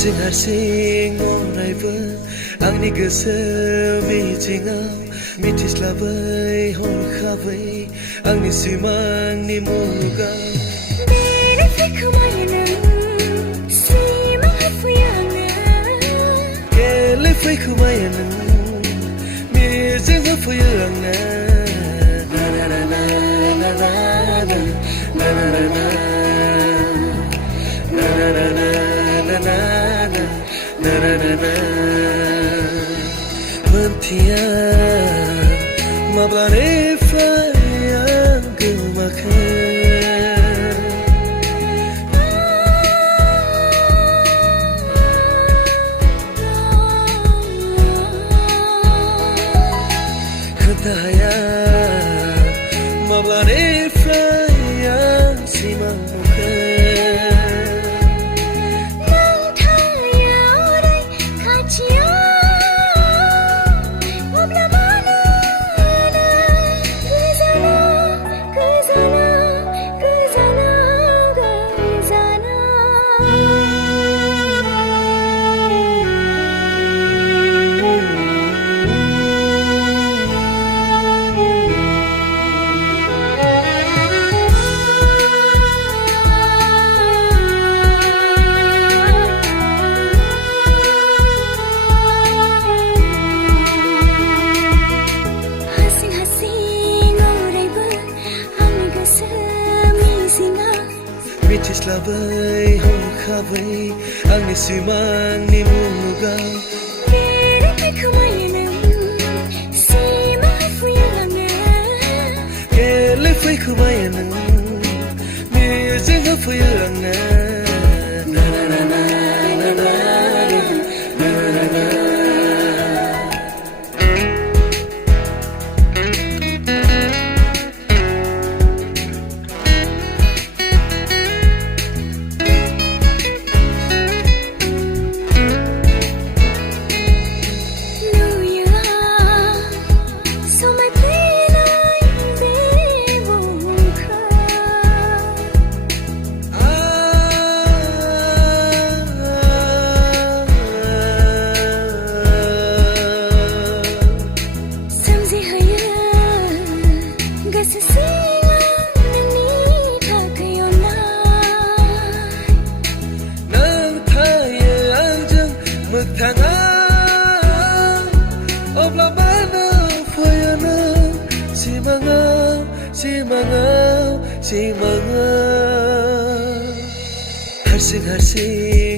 हारसिं अरायबो आंनि गोसो मिजिङाव मिथिस्लाबै हरखाबै आंनि सिमांनि मुगाव गेलेफै खोमायो नों मिजिं होफैयो आंनो ना ना ना ना ना ना ना ना ना ना मोनथिया माब्लानिफ्राय आं गोमाखो खोन्था हाया माब्लानिफ्राय आं सिमां नुखो मिथिस्लाबै हरखाबै आंनि सिमांनि मुगाव गेलेफै खोमायो नों मिजिं होफैयो आंनो ना ना ना ना ना ना ना ना oblabw सिमाङाव हारसिं